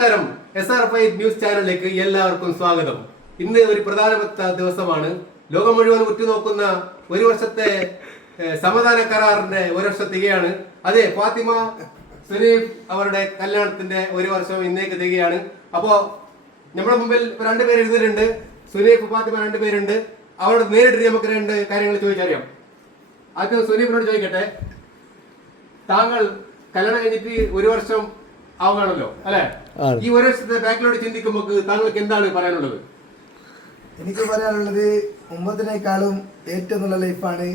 SR5 news ചാനലിലേക്ക് എല്ലാവർക്കും സ്വാഗതം. ഇന്ന് ഒരു പ്രധാനപ്പെട്ട ദിവസമാണ്. ലോകം മുഴുവൻ ഉറ്റുനോക്കുന്ന ഒരു വർഷത്തെ സമാധാന കരാറിന്റെ ഒരു വർഷം തികയാണ്. അതെ, ഫാത്തിമ സുനീഫ് അവരുടെ കല്യാണത്തിന്റെ ഒരു വർഷം ഇന്നേക്ക് തികയാണ്. അപ്പോ നമ്മുടെ മുമ്പിൽ രണ്ടുപേര് എഴുതിയിട്ടുണ്ട്. സുനീഫ് ഫാത്തിമ രണ്ടുപേരുണ്ട്. അവരോട് നേരിട്ട് നമുക്ക് രണ്ട് കാര്യങ്ങൾ ചോദിച്ചറിയാം. ആദ്യം സുനീഫിനോട് ചോദിക്കട്ടെ, താങ്കൾ കല്യാണം കഴിഞ്ഞിട്ട് ഒരു വർഷം ആവുകയാണല്ലോ അല്ലെ? ഈ ഒരു വർഷത്തെ ബാക്കിലോട്ട് ചിന്തിക്കുമ്പോൾ താങ്കൾക്ക് എന്താണ് പറയാനുള്ളത്? എനിക്ക് പറയാനുള്ളത് മുമ്പത്തിനേക്കാളും ഏറ്റവും നല്ല ലൈഫാണ്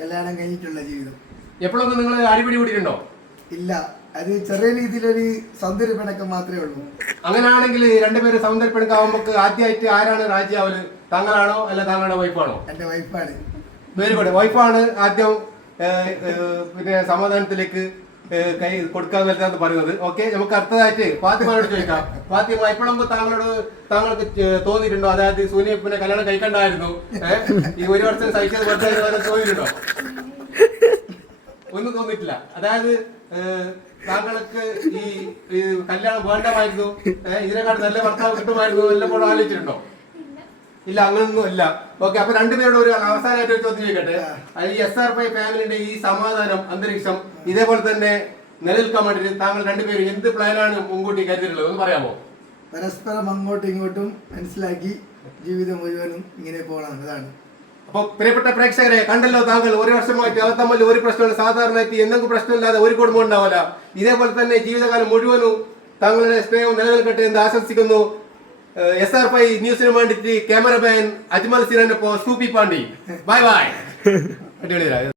കല്യാണം കഴിഞ്ഞിട്ടുള്ള ജീവിതം. എപ്പോഴൊന്നും നിങ്ങൾ അടിപിടി കൂടിയിട്ടുണ്ടോ? ഇല്ല, അത് ചെറിയ രീതിയിലൊരു സൗന്ദര്യപ്പിണക്കം മാത്രമേ ഉള്ളൂ. അങ്ങനെയാണെങ്കിൽ രണ്ടുപേരും സൗന്ദര്യപ്പിണക്കാവുമ്പോ ആദ്യമായിട്ട് ആരാണ് രാജ്യാവല്? താങ്കളാണോ അല്ല താങ്കളുടെ വൈഫാണോ? എന്റെ വൈഫാണ്. Very good. വൈഫാണ് ആദ്യം പിന്നെ സമാധാനത്തിലേക്ക് കൈ കൊടുക്കാൻ നൽകാന്ന് പറയുന്നത്. ഓക്കെ, നമുക്ക് അടുത്തതായിട്ട് ഫാത്തിമയോട് ചോദിക്കാം. ഫാത്തിമ, എപ്പോഴും താങ്കൾക്ക് തോന്നിയിട്ടുണ്ടോ, അതായത് സുനീഫിനെ കല്യാണം കഴിക്കണ്ടായിരുന്നു, ഈ ഒരു വർഷം സഹിച്ചത് തോന്നിയിട്ടുണ്ടോ? ഒന്നും തോന്നിയിട്ടില്ല. അതായത് താങ്കൾക്ക് ഈ കല്യാണം വേണ്ടമായിരുന്നു, ഇതിനെക്കാൾ നല്ല ഭർത്താവ് കിട്ടുമായിരുന്നു എല്ലാം ആലോചിച്ചിട്ടുണ്ടോ? ഇല്ല, അങ്ങനൊന്നും ഇല്ല. ഓക്കെ, അപ്പൊ രണ്ടുപേരോട് ഒരു അവസാനമായിട്ട് ഒരു ചോദ്യം ചോദിക്കട്ടെ. ഈ SR5 ഫാമിലിന്റെ ഈ സമാധാനം അന്തരീക്ഷം ഇതേപോലെ തന്നെ നിലനിൽക്കാൻ വേണ്ടിട്ട് താങ്കൾ രണ്ടുപേരും എന്ത് പ്ലാനാണ് മുൻകൂട്ടി കരുതിയിട്ടുള്ളത് ഒന്ന് പറയാമോ? പരസ്പരം അങ്ങോട്ടും ഇങ്ങോട്ടും മനസ്സിലാക്കി ജീവിതം മുഴുവനും ഇങ്ങനെ പോകണം. അതാണ്. അപ്പൊ പ്രിയപ്പെട്ട പ്രേക്ഷകരെ, കണ്ടല്ലോ താങ്കൾ ഒരു വർഷമായിട്ട് അവർ തമ്മിൽ ഒരു പ്രശ്നമില്ല. സാധാരണയായിട്ട് എന്തെങ്കിലും പ്രശ്നമില്ലാതെ ഒരു കുടുംബം ഉണ്ടാവില്ല. ഇതേപോലെ തന്നെ ജീവിതകാലം മുഴുവനും താങ്കളുടെ സ്നേഹം നിലനിൽക്കട്ടെ എന്ന് ആശംസിക്കുന്നു. SR5 ന്യൂസിന് വേണ്ടിയിട്ട് ക്യാമറമാൻ അജ്മൽ സിനൊപ്പം സൂപ്പി പാണ്ടി. Bye by.